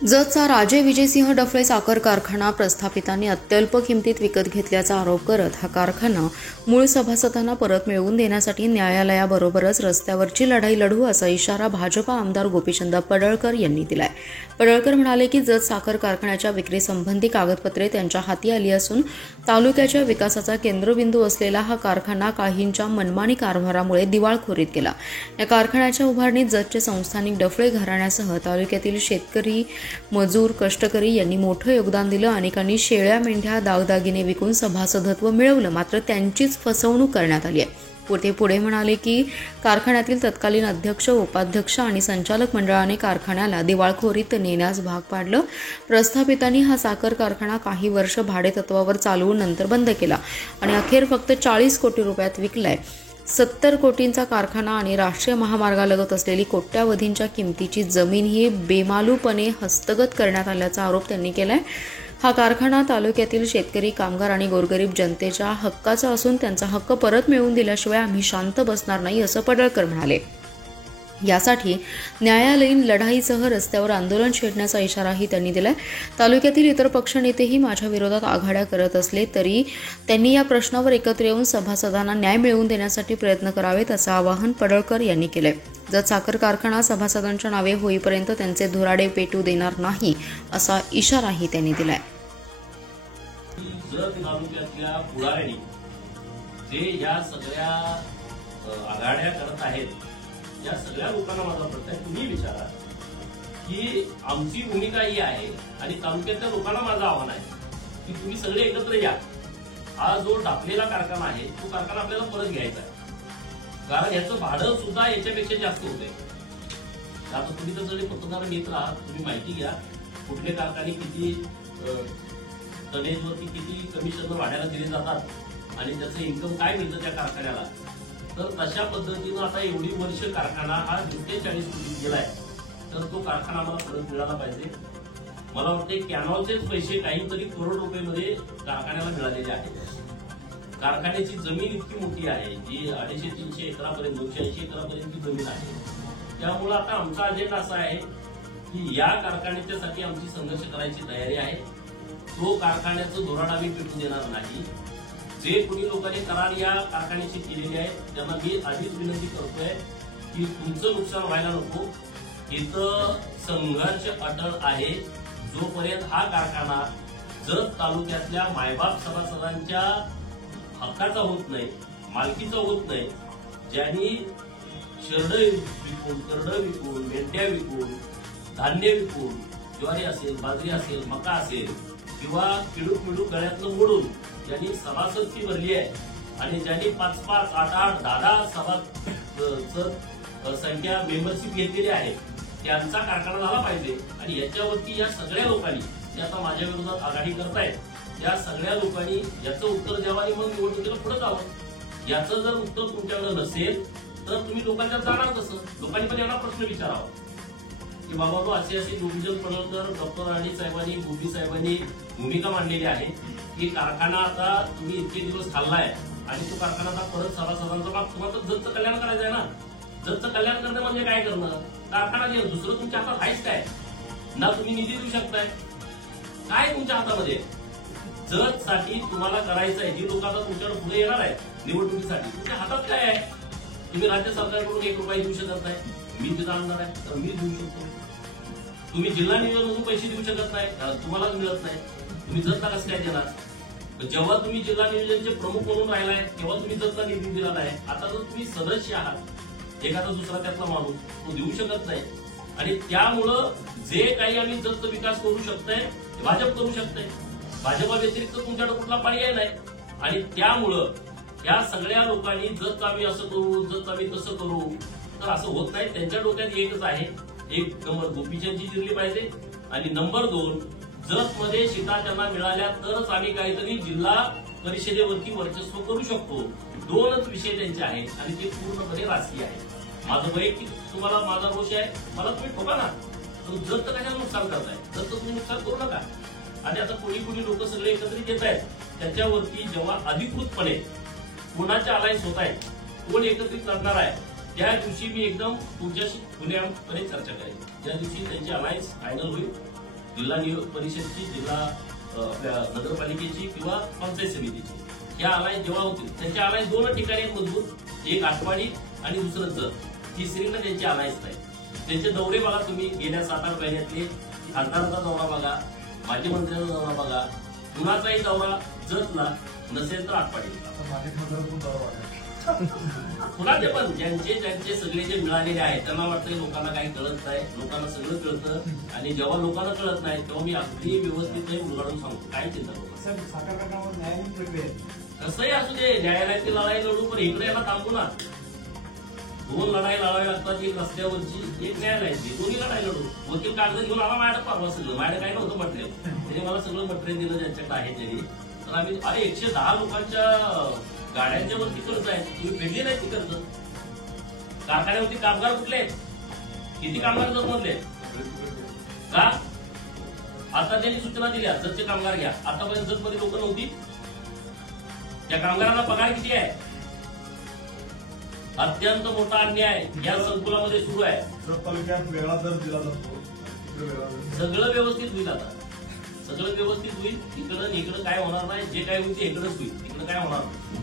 जतचा राजे विजयसिंह डफळे साखर कारखाना प्रस्थापितांनी अत्यल्प किमतीत विकत घेतल्याचा आरोप करत हा कारखाना मूळ सभासदांना परत मिळवून देण्यासाठी न्यायालयाबरोबरच रस्त्यावरची लढाई लढू असा इशारा भाजपा आमदार गोपीचंद पडळकर यांनी दिलाय। पडळकर म्हणाले की जत साखर कारखान्याच्या विक्रीसंबंधी कागदपत्रे त्यांच्या हाती आली असून तालुक्याच्या विकासाचा केंद्रबिंदू असलेला हा कारखाना काहींच्या मनमानी कारभारामुळे दिवाळखोरीत गेला। या कारखान्याच्या उभारणीत जतचे संस्थानिक डफळे घराण्यासह तालुक्यातील शेतकरी, मजूर, कष्टकरी यांनी मोठं योगदान दिलं। अनेकांनी शेळ्या, मेंढ्या, दागदागिने विकून सभासदत्व मिळवलं, मात्र त्यांचीच फसवणूक करण्यात आली आहे। ते पुढे म्हणाले की कारखान्यातील तत्कालीन अध्यक्ष, उपाध्यक्ष आणि संचालक मंडळाने कारखान्याला दिवाळखोरीत नेण्यास भाग पाडलं। प्रस्थापितांनी हा साखर कारखाना काही वर्ष भाडेतत्वावर चालवून नंतर बंद केला आणि अखेर फक्त 40 कोटी रुपयात विकलाय। 70 कोटींचा कारखाना आणि राष्ट्रीय महामार्गालगत असलेली कोट्यावधींच्या किमतीची जमीन ही बेमालूपणे हस्तगत करण्यात आल्याचा आरोप त्यांनी केलाय। हा कारखाना तालुक्यातील शेतकरी, कामगार आणि गोरगरीब जनतेच्या हक्काचा असून त्यांचा हक्क परत मिळवून दिल्याशिवाय आम्ही शांत बसणार नाही असं पडळकर म्हणाले। यासाठी न्यायालयीन लढाईसह रस्त्यावर आंदोलन छेडण्याचा इशाराही त्यांनी दिलाय। तालुक्यातील इतर पक्षनेतेही माझ्या विरोधात आघाड्या करत असले तरी त्यांनी या प्रश्नावर एकत्र येऊन सभासदांना न्याय मिळवून देण्यासाठी प्रयत्न करावेत असं आवाहन पडळकर यांनी केलंय। जत साखर कारखाना सभासदांच्या नावे होईपर्यंत त्यांचे धुराडे पेटू देणार नाही असा इशाराही त्यांनी दिलाय। जत तालुक्यातल्या पुढाऱ्यांनी जे या सगळ्या आघाड्या करत आहेत, या सगळ्या लोकांना माझा प्रश्न आहे, तुम्ही विचारा की आमची भूमिका ही आहे आणि तालुक्यातल्या लोकांना माझं आव्हान आहे की तुम्ही सगळे एकत्र या। हा जो टाकलेला कारखाना आहे तो कारखाना आपल्याला परत घ्यायचा आहे, कारण याचं भाडं सुद्धा याच्यापेक्षा जास्त होतंय। आता तुम्ही तर सगळे पत्रकार मित्र आहात, तुम्ही माहिती घ्या कुठले कारखाने किती टनेजवरती किती कमिशन वाढायला दिले जातात आणि त्याचं इन्कम काय मिळतं त्या कारखान्याला। तर तशा पद्धतीनं आता एवढी वर्ष कारखाना हा 40 कोटीत गेलाय, तर तो कारखाना आम्हाला परत मिळाला पाहिजे। मला वाटते कॅनॉलचेच पैसे काहीतरी करोड रुपये कारखान्याला मिळालेले आहेत। कारखान्याची जमीन इतकी मोठी आहे जी 250-300 एकरापर्यंत 280 एकरापर्यंतची जमीन आहे। त्यामुळे आता आमचा अजेंडा असा आहे की या कारखान्याच्यासाठी आमची संघर्ष करायची तयारी आहे। तो कारखान्याचं धोरण आम्ही पेटून देणार नाही। जे कोणी लोकांनी करार या कारखान्याशी केलेले आहेत त्यांना मी आधीच विनंती करतोय की तुमचं नुकसान व्हायला नको। इथं संघर्ष अटळ आहे जोपर्यंत हा कारखाना जत तालुक्यातल्या मायबाप सभासदांच्या हक्काचा होत नाही, मालकीचा होत नाही, ज्यांनी शेरड विकून, करड विकून, मेंढ्या विकून, धान्य विकून, ज्वारी असेल, बाजरी असेल, मका असेल किंवा किडूक गळ्यातलं मोडून ज्यांनी सभासद फी भरली आहे आणि ज्यांनी 5-5, 8-8, 10-10 सभासद संख्या मेंबरशिप घेतलेली आहे, त्यांचा कारखाना झाला पाहिजे। आणि याच्यावरती या सगळ्या लोकांनी जे आता माझ्या विरोधात आघाडी करतायत, या सगळ्या लोकांनी याचं उत्तर द्यावं आणि मग निवडणुकीला पुढे जावं। याचं जर उत्तर तुमच्याकडे नसेल तर तुम्ही लोकांच्या जाणार कसं? लोकांनी पण यांना प्रश्न विचारावा की बाबा अशी गोपीचंद पडळकर, डॉक्टर राणी साहेबांनी, गोपी साहेबांनी भूमिका मांडलेली आहे की कारखाना आता तुम्ही इतके दिवस खाल्लाय आणि तो कारखाना परत सभासदांचा भाग तुम्हाला जतचं कल्याण करायचं आहे ना। जतचं कल्याण करणं म्हणजे काय करणं? कारखाना दिलं, दुसरं तुमच्या हातात आहेच काय? ना तुम्ही निधी देऊ शकताय, काय तुमच्या हातामध्ये? जत साठी तुम्हाला करायचं आहे, जी लोक आता तुमच्याकडे पुढे येणार आहे निवडणुकीसाठी, तुमच्या हातात काय आहे? तुम्ही राज्य सरकारकडून 1 रुपया देऊ शकत नाही, मी तिथं आणणार आहे तर मी देऊ शकतो। तुम्ही जिल्हा नियोजनातून पैसे देऊ शकत नाही, तुम्हाला मिळत नाही, तुम्ही जतला कसं काय देणार? जेव्हा तुम्ही जिल्हा नियोजनचे प्रमुख म्हणून राहिलाय तेव्हा तुम्ही जतला निधी दिला नाही। आता जर तुम्ही सदस्य आहात, एखादा दुसरा त्यातला माणूस तो देऊ शकत नाही आणि त्यामुळं जे काही आम्ही जतचा विकास करू शकतोय भाजप करू शकते। भाजपा व्यतिरिक्त तुमच्याकडे कुठला पर्याय नाही आणि त्यामुळं या सगळ्या लोकांनी जत आम्ही असं करू, जत आम्ही तसं करू, तर असं होत नाही। त्यांच्या डोक्यात एकच आहे, 1 नंबर गोपीचंदची जिरली पाहिजे आणि नंबर 2 जत मध्ये सीटा त्यांना मिळाल्या तरच आम्ही काहीतरी जिल्हा परिषदेवरती वर्चस्व करू शकतो। 2च विषय त्यांचे आहेत आणि ते पूर्णपणे राजकीय आहे। माझं वैयक्तिक तुम्हाला माझा रोष आहे, मला तुम्ही ठोका ना, जत कशाला नुकसान करताय? जत तुम्ही नुकसान करू नका। आणि आता कोणी लोक सगळे एकत्रित येत आहेत, त्याच्यावरती जेव्हा अधिकृतपणे कोणाच्या अलायन्स होत आहेत, कोण एकत्रित लढणार आहे, त्या दिवशी मी एकदम तुमच्याशी खुलेआमपणे चर्चा करेन। ज्या दिवशी त्यांची अलायन्स फायनल होईल जिल्हा परिषदची, जिल्हा आपल्या नगरपालिकेची किंवा पंचायत समितीची, ह्या आलाय जेव्हा होतील त्यांच्या आलाय 2 ठिकाणी आहेत मजबूत, एक आटपाडी आणि दुसरं जत. तिसरीनं त्यांची आलायच नाही. त्यांचे दौरे बघा तुम्ही, गेल्या 7-8 महिन्यातले खासदाराचा दौरा बघा, माजी मंत्र्यांचा दौरा बघा, कुणाचाही दौरा जतला नसेल तर आटपाडी. कुणाचे पण ज्यांचे सगळे जे मिळालेले आहेत त्यांना वाटतं लोकांना काही कळत नाही, लोकांना सगळं कळतं. आणि जेव्हा लोकांना कळत नाही तेव्हा मी अगदी व्यवस्थित उलगडून सांगतो, काही चिंता करू. कसंही असू दे, न्यायालयातील लढाई लढू, पण इकडे याला थांबू ना. 2 लढाई लढावी लागतात, एक रस्त्यावरची, एक न्यायालयाची. दोन्ही लढाई लढू. वकील कागद घेऊन आला माझ्या परवा सगळं, माझ्या काही नव्हतं मटेरियल, त्याने मला सगळं मटेरियल दिलं ज्यांच्याकडे आहे त्यांनी. तर आम्ही 110 लोकांच्या गाड्यांच्या वरती कर्ज आहे, तुम्ही फेडली नाही ती कर्ज. कारखान्यावरती कामगार कुठले आहेत, किती कामगार जमवले का? आता त्यांनी सूचना दिल्या जतचे कामगार घ्या. आतापर्यंत जतमध्ये लोक नव्हती, त्या कामगारांना पगार किती आहे? अत्यंत मोठा अन्याय या संकुलामध्ये सुरू आहे. वेगळा दर दिला जातो, सगळं व्यवस्थित होईल, आता सगळं व्यवस्थित होईल. इकडं काय होणार नाही, जे काय होईल ते इकडंच होईल, तिकडं काय होणार नाही.